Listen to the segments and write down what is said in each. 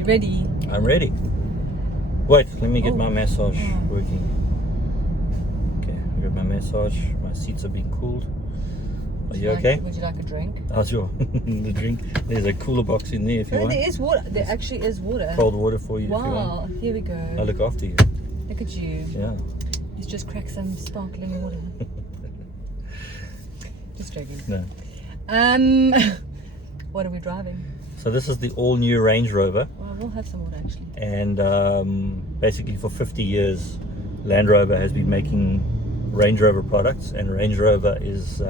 You ready? I'm ready. Wait, let me get my massage working. Okay, I got my massage. My seats are being cooled. Are you okay? Would you like a drink? How's your the drink? There's a cooler box in there if you want. There is water. There actually is water. Cold water for you if you want. Wow, here we go. I'll look after you. Look at you. Yeah. He's just cracked some sparkling water. Just joking. No. What are we driving? So this is the all-new Range Rover. Well, we'll have some water actually. And basically for 50 years, Land Rover has been making Range Rover products, and Range Rover is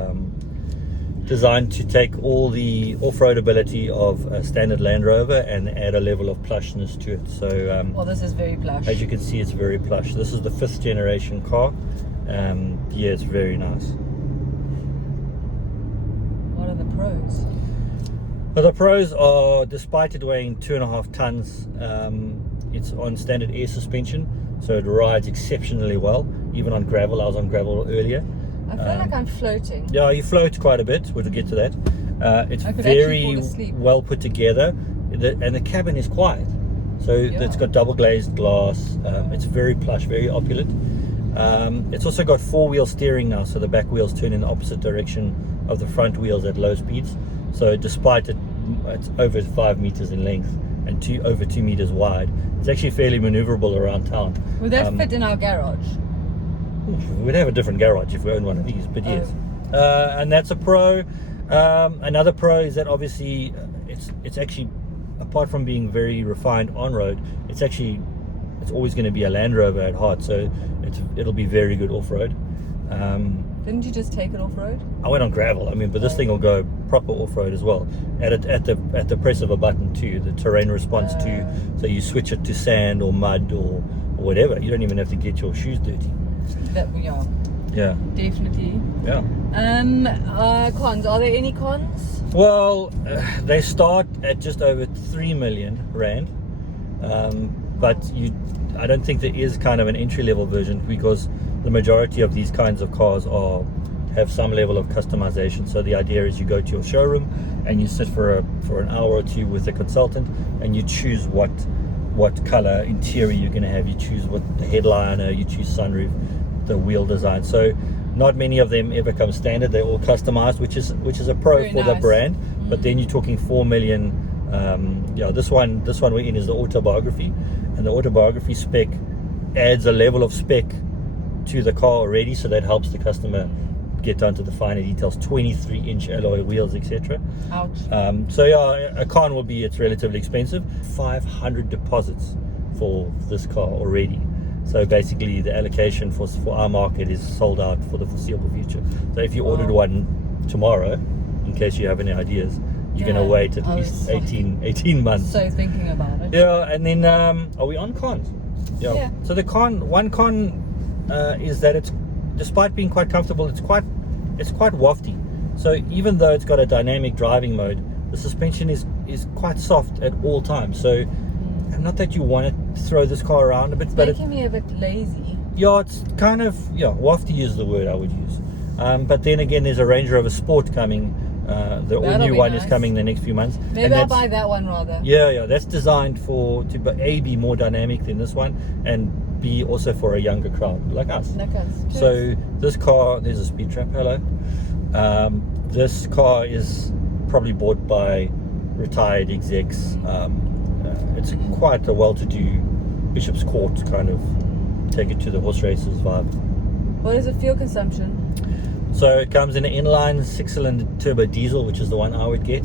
designed to take all the off-road ability of a standard Land Rover and add a level of plushness to it. So well, this is very plush. as you can see, it's very plush. This is the 5th generation car. Yeah, it's very nice. What are the pros? Well, the pros are, despite it weighing 2.5 tons, it's on standard air suspension, so it rides exceptionally well, even on gravel. I was on gravel earlier. I feel like I'm floating. Yeah, you float quite a bit. We'll get to that. It's I could very actually fall asleep. well put together, and the cabin is quiet. So it's got double glazed glass. It's very plush, very opulent. It's also got 4-wheel steering now, so the back wheels turn in the opposite direction of the front wheels at low speeds. So despite it's over 5 meters in length and over 2 meters wide, it's actually fairly maneuverable around town. Would that fit in our garage? We'd have a different garage if we owned one of these, but yes. And that's a pro. Another pro is that obviously it's actually, apart from being very refined on road, it's always going to be a Land Rover at heart, so it'll be very good off road. Didn't you just take it off road? I went on gravel, but this thing will go proper off road as well. At the press of a button too, the terrain response too. So you switch it to sand or mud or whatever. You don't even have to get your shoes dirty. Yeah, definitely. Yeah. Cons. Are there any cons? Well, they start at just over 3 million rand, but I don't think there is kind of an entry-level version, because the majority of these kinds of cars have some level of customization. So the idea is you go to your showroom and you sit for an hour or two with a consultant, and you choose what color interior you're going to have. You choose what the headliner, you choose sunroof, the wheel design. So not many of them ever come standard. They're all customized, which is a pro Very for nice. the brand. But then you're talking 4 million. This one we're in is the autobiography, and the autobiography spec adds a level of spec to the car already, so that helps the customer get down to the finer details. 23-inch alloy wheels, etc. Ouch. So yeah, a con will be it's relatively expensive. 500 deposits for this car already. So basically the allocation for our market is sold out for the foreseeable future. So if you ordered one tomorrow, in case you have any ideas, you're going to wait at least 18 months. So thinking about it. Yeah, and then are we on cons? Yeah. So one con is that it's, despite being quite comfortable, it's quite wafty. So even though it's got a dynamic driving mode, the suspension is quite soft at all times. So not that you want to throw this car around a bit, but it's making me a bit lazy. Yeah, it's kind of wafty is the word I would use. But then again, there's a Range Rover Sport coming. The all-new one is coming in the next few months. Maybe I'll buy that one rather. Yeah, that's designed to be more dynamic than this one, and B, also for a younger crowd like us. So this car, there's a speed trap. Hello. This car is probably bought by retired execs. It's quite a well-to-do Bishop's Court kind of take it to the horse races vibe. What is the fuel consumption? So it comes in an inline 6-cylinder turbo diesel, which is the one I would get,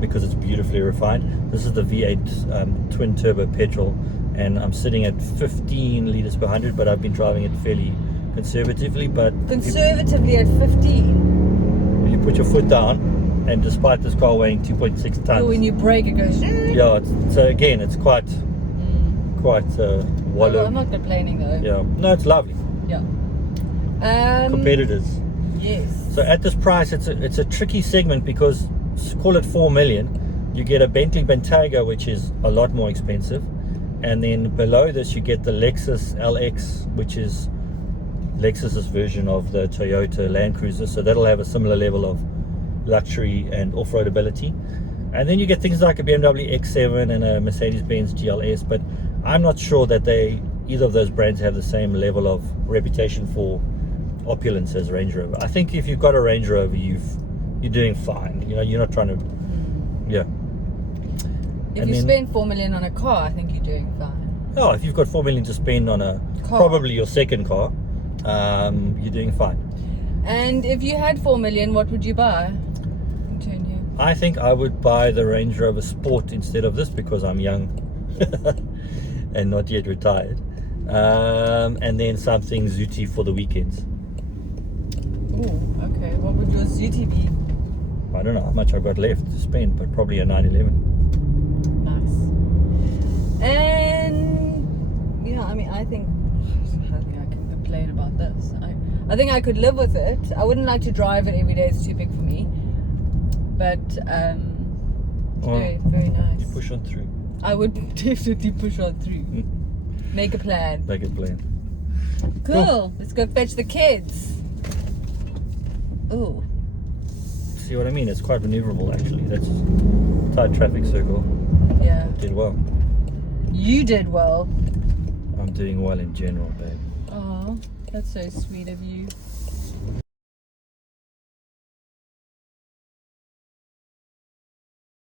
because it's beautifully refined. This is the V8 twin turbo petrol, and I'm sitting at 15 liters per 100, but I've been driving it fairly conservatively. But conservatively at 15? When you put your foot down, and despite this car weighing 2.6 tons, when you brake it goes. Yeah, so again, it's quite wallow. I'm not complaining though. Yeah, no, it's lovely. Yeah. Competitors. Yes. So at this price, it's a tricky segment, because call it 4 million, you get a Bentley Bentayga, which is a lot more expensive, and then below this you get the Lexus LX, which is Lexus's version of the Toyota Land Cruiser. So that'll have a similar level of luxury and off-road ability. And then you get things like a BMW X7 and a Mercedes-Benz GLS, but I'm not sure that either of those brands have the same level of reputation for opulence as Range Rover. I think if you've got a Range Rover, you're doing fine. You know, you're not trying to, yeah. If you spend 4 million on a car, I think you're doing fine. Oh, if you've got 4 million to spend on a probably your second car, you're doing fine. And if you had 4 million, what would you buy? I think I would buy the Range Rover Sport instead of this because I'm young and not yet retired. And then something zooty for the weekends. Oh, okay. What would your zooty be? I don't know how much I've got left to spend, but probably a 911. Nice. And yeah, I mean, I think I can complain about this. I think I could live with it. I wouldn't like to drive it every day. It's too big for me. But very, very nice. You push on through. I would definitely push on through. Make a plan. Make a plan. Cool. Let's go fetch the kids. Oh. See what I mean? It's quite maneuverable actually. That's tight traffic circle. Yeah. Did well. You did well. I'm doing well in general, babe. Oh, that's so sweet of you.